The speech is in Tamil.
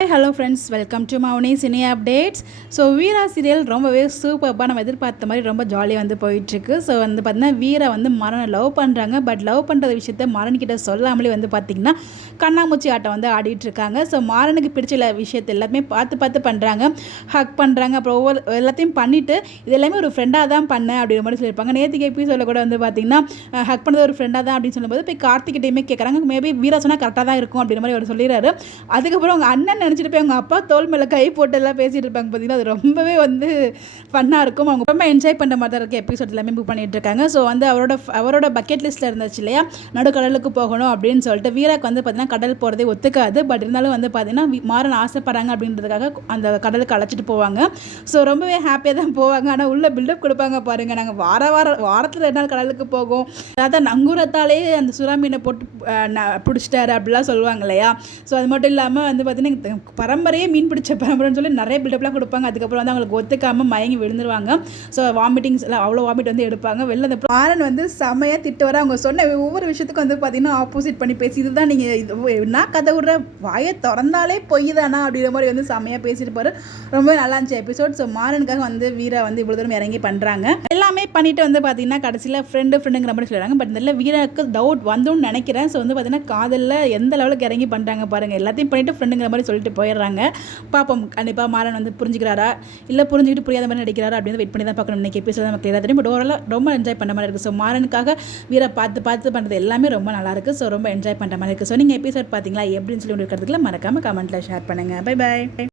Hello friends, welcome to Mouni cine updates. So Veera serial ரொம்பவே சூப்பராக நம்ம எதிர்பார்த்த மாதிரி ரொம்ப ஜாலியாக வந்து போயிட்டுருக்கு. ஸோ வந்து பார்த்திங்கன்னா வீரா வந்து மரணை லவ் பண்ணுறாங்க. பட் லவ் பண்ணுற விஷயத்த மாறன்கிட்ட சொல்லாமலே வந்து பார்த்திங்கன்னா கண்ணாமூச்சி ஆட்டம் வந்து ஆடிட்டுருக்காங்க. ஸோ மாறனுக்கு பிடிச்ச விஷயத்த எல்லாமே பார்த்து பண்ணுறாங்க, ஹக் பண்ணுறாங்க. அப்புறம் ஒவ்வொரு எல்லாத்தையும் பண்ணிவிட்டு இது எல்லாமே ஒரு ஃப்ரெண்டாக தான் பண்ணேன் அப்படிங்கிற மாதிரி சொல்லியிருப்பாங்க. நேற்றுக்கு எபிசோடில் கூட வந்து பார்த்திங்கன்னா ஹக் பண்ணது ஒரு ஃப்ரெண்டாக தான் அப்படின்னு சொல்லும்போது போய் கார்த்திகிட்டையுமே கேட்குறாங்க. மேபி வீரா சொன்னால் கரெக்டாக தான் இருக்கும் அப்படிங்கிற மாதிரி அவர் சொல்லிடுறாரு. அதுக்கப்புறம் அவங்க அண்ணன் நினச்சிட்டு போய் அவங்க அப்பா தோல் மேலே கை போட்டு எல்லாம் பேசிகிட்டு இருப்பாங்க. பார்த்தீங்கன்னா அது ரொம்பவே வந்து ஃபன்னாக இருக்கும். அவங்க ரொம்ப என்ஜாய் பண்ணுற மாதிரி தான் இருக்குது. எபிசோட் எல்லாமே புக் பண்ணிட்டு இருக்காங்க. ஸோ வந்து அவரோட பக்கெட் லிஸ்ட்டில் இருந்துச்சு இல்லையா, நடுக்கடலுக்கு போகணும் அப்படின்னு சொல்லிட்டு. வீராக்கு வந்து பார்த்தீங்கன்னா கடல் போகிறதே ஒத்துக்காது. பட் இருந்தாலும் வந்து பார்த்தீங்கன்னா மாறன் ஆசைப்படுறாங்க அப்படின்றதுக்காக அந்த கடலுக்கு அழைச்சிட்டு போவாங்க. ஸோ ரொம்பவே ஹாப்பியாக தான் போவாங்க. ஆனால் உள்ள பில்டப் கொடுப்பாங்க பாருங்கள். நாங்கள் வாரத்தில் 2 நாள் கடலுக்கு போகும், அதாவது நங்கூரத்தாலே அந்த சுறா மீனை போட்டு பிடிச்சிட்டாரு அப்படிலாம் சொல்லுவாங்க இல்லையா. ஸோ அது மட்டும் இல்லாமல் வந்து பார்த்தீங்கன்னா பரம்பரையே மீன் பிடிச்ச பரம்பரைன்னு சொல்லி நிறைய பில்டப்லாம் கொடுப்பாங்க. அதுக்கப்புறம் வந்து அவங்களுக்கு ஒத்துக்காமல் மயங்கி விழுந்துருவாங்க. ஸோ வாமிட்டிங்ஸ் எல்லாம் அவ்வளோ வாமிட் வந்து எடுப்பாங்க. வெளில அந்த மாறன் வந்து செமையாக திட்டு வர அவங்க சொன்ன ஒவ்வொரு விஷயத்துக்கும் வந்து பார்த்தீங்கன்னா ஆப்போசிட் பண்ணி பேசி இதுதான் நீங்கள் இது என்ன கதை விடுற, வாயை திறந்தாலே பொய் தானா அப்படிங்கிற மாதிரி வந்து செமையாக பேசியிருப்பாரு. ரொம்ப நல்லா இருந்துச்சு எபிசோட். ஸோ மாறனுக்காக வந்து வீரா வந்து இவ்வளோ தூரம் இறங்கி பண்ணுறாங்க. எல்லாமே பண்ணிட்டு வந்து பார்த்தீங்கன்னா கடைசியில் ஃப்ரெண்டுங்கிற மாதிரி சொல்கிறாங்க. பட் இதில் வீராவுக்கு டவுட் வந்துன்னு நினைக்கிறேன். ஸோ வந்து பார்த்தீங்கன்னா காதலில் எந்த லெவலுக்கு இறங்கி பண்ணுறாங்க பாருங்கள். எல்லாத்தையும் பண்ணிவிட்டு ஃப்ரெண்டுங்கிற மாதிரி சொல்லிட்டு போயிடுறாங்க. பார்ப்போம் கண்டிப்பாக மாறன் வந்து புரிஞ்சுக்கிறாரா இல்லை புரிஞ்சுக்கிட்டு புரியாத மாதிரி நடிக்கிறாரா அப்படின்னு வெயிட் பண்ணி தான் பார்க்கணும். இன்றைக்கி எபிசோட் நமக்கு கிளியராக தெரியும். பட் ஓவராலாக ரொம்ப என்ஜாய் பண்ணுற மாதிரி இருக்குது. ஸோ மாறனுக்காக வீரை பார்த்து பண்ணுறது எல்லாமே ரொம்ப நல்லாயிருக்கு. ஸோ ரொம்ப என்ஜாய் பண்ணுற மாதிரி இருக்குது. ஸோ நீங்கள் எபிசோட் பார்த்தீங்களா எப்படின்னு சொல்லி இருக்கிறதுக்குள்ள மறக்காமல் கமெண்ட்டில் ஷேர் பண்ணுங்கள். Bye bye.